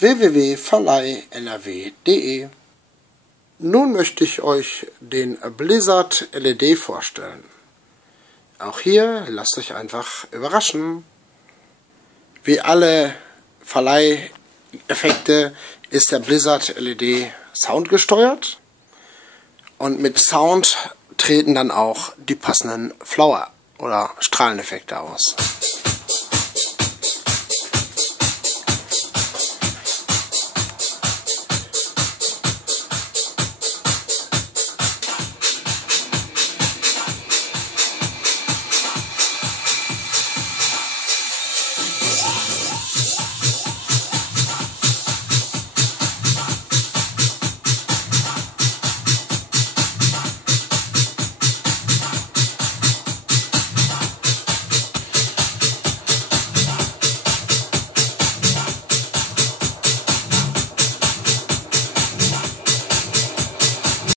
www.verleih-nrw.de. Nun möchte ich euch den Blizzard LED vorstellen. Auch hier lasst euch einfach überraschen. Wie alle Verleiheffekte ist der Blizzard LED soundgesteuert und mit Sound treten dann auch die passenden Flower- oder Strahleneffekte aus.